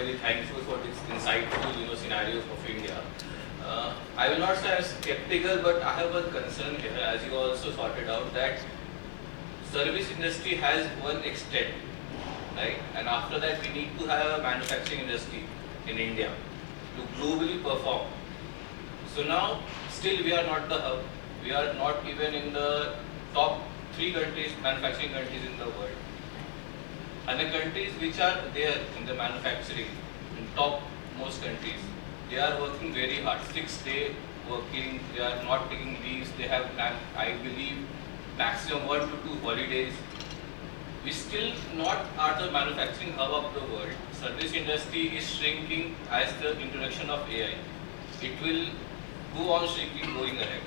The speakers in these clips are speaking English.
very thankful for this insightful, scenarios of India. I will not say I'm skeptical, but I have one concern here, as you also sorted out, that service industry has one extent, right? And after that, we need to have a manufacturing industry in India to globally perform. So now, still we are not the hub. We are not even in the top 3 countries, manufacturing countries in the world. And the countries which are there in the manufacturing, in top most countries, they are working very hard, 6-day working, they are not taking leaves, they have, I believe, maximum 1 to 2 holidays. We still not are the manufacturing hub of the world. Service industry is shrinking as the introduction of AI. It will go on shrinking going ahead.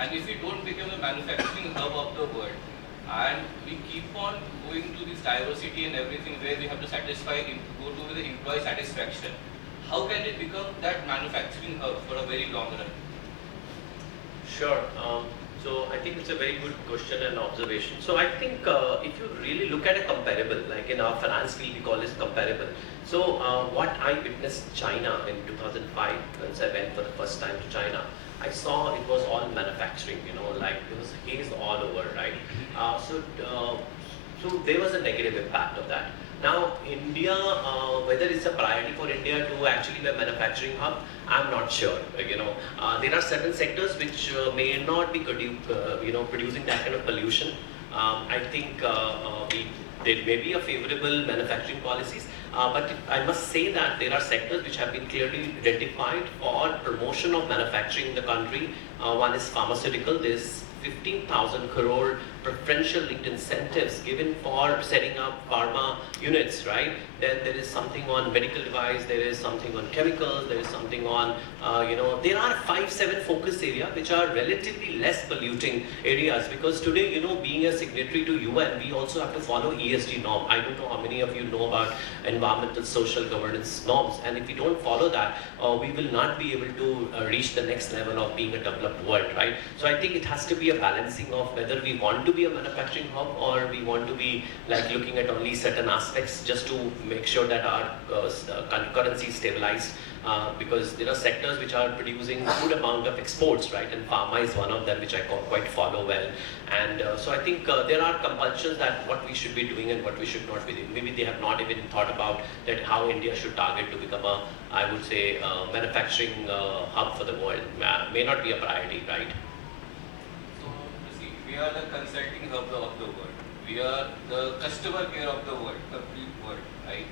And if we don't become the manufacturing hub of the world, and we keep on going to this diversity and everything where we have to satisfy, go to the employee satisfaction, how can it become that manufacturing hub for a very long run? Sure. So I think it's a very good question and observation. So I think if you really look at a comparable, like in our finance field we call this comparable. So what I witnessed China in 2005, once I went for the first time to China, I saw it was all manufacturing, like there was haze all over, right? So there was a negative impact of that. Now, India, whether it's a priority for India to actually be a manufacturing hub, I'm not sure. There are certain sectors which may not be producing that kind of pollution. I think there may be a favorable manufacturing policies, but I must say that there are sectors which have been clearly identified for promotion of manufacturing in the country. One is pharmaceutical. There's 15,000 crore preferential linked incentives given for setting up pharma units, right? Then there is something on medical device, there is something on chemicals, there is something on, there are 5-7 focus areas which are relatively less polluting areas, because today, being a signatory to UN, we also have to follow ESG norm. I don't know how many of you know about environmental social governance norms, and if we don't follow that, we will not be able to reach the next level of being a developed world, right? So I think it has to be a balancing of whether we want to be a manufacturing hub or we want to be like looking at only certain aspects just to make sure that our currency is stabilized, because there are sectors which are producing good amount of exports, right? And pharma is one of them which I quite follow well. And so I think there are compulsions that what we should be doing and what we should not be doing. Maybe they have not even thought about that how India should target to become a, I would say, manufacturing hub for the world. May not be a priority, right? We are the consulting hub of the world. We are the customer care of the world, complete world, right?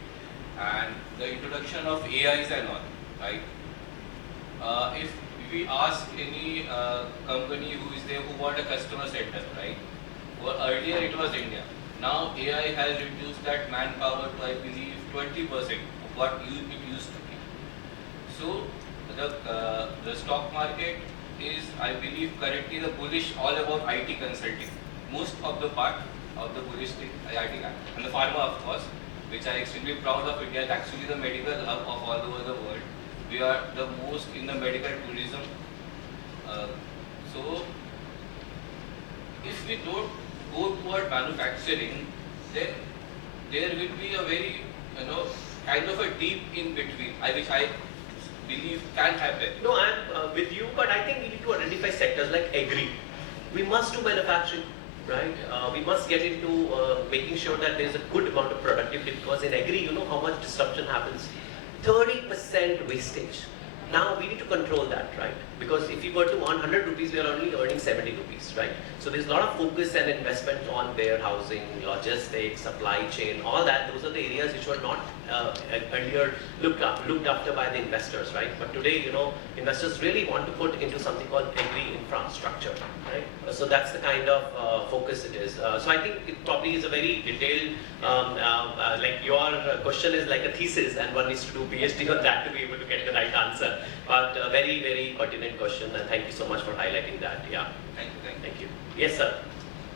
And the introduction of AIs and all, right? If we ask any company who is there who want a customer center, right? Well, earlier it was India. Now AI has reduced that manpower to, I believe, 20% of what it used to be. So the stock market is, I believe, currently the bullish all about IT consulting. Most of the part of the bullish thing, IT and the pharma, of course, which I am extremely proud of. India is actually the medical hub of all over the world. We are the most in the medical tourism. So, if we don't go toward manufacturing, then there will be a very, kind of a deep in between, which I believe can happen. No, I'm with you, but I think we need to identify sectors like agri. We must do manufacturing, right? We must get into making sure that there's a good amount of productivity, because in agri, you know how much disruption happens. 30% wastage. Now we need to control that, right? Because if we were to earn 100 rupees, we are only earning 70 rupees, right? So there's a lot of focus and investment on warehousing, logistics, supply chain, all that. Those are the areas which were not earlier looked after by the investors, right? But today, investors really want to put into something called agri infrastructure, right? So that's the kind of focus it is. So I think it probably is a very detailed, like your question is like a thesis, and one needs to do PhD on that to be able to get the right answer. But a very, very pertinent question, and thank you so much for highlighting that. Yeah. Thank you. Thank you. Yes, sir.